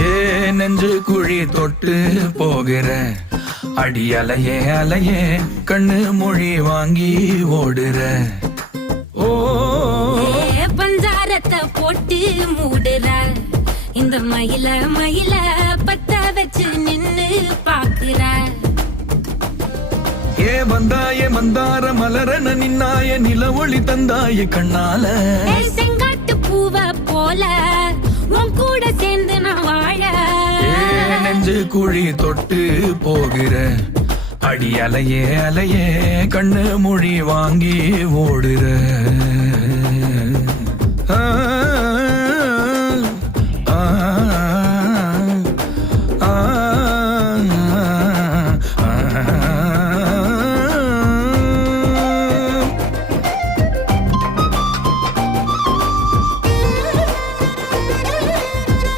ஏ நெஞ்சு குழி தொட்டு போகிற அடி அலையே அலையே கண்ணு மொழி வாங்கி ஓடுற. ஓ பஞ்சாரத்தை போட்டு மூடுற இந்த மயில மயில பத்த வச்சு நின்னு பாக்குற. ஏ வந்தாய மந்தார மலரன நின்னாய நில ஒளி தந்தாய கண்ணால. செங்காட்டு பூவ போல உன் கூட சேர்ந்து நான் வாழ. நெஞ்சு குழி தொட்டு போகிற அடி அலையே அலையே கண்ணு மொழி வாங்கி ஓடுற. ஆ ஆ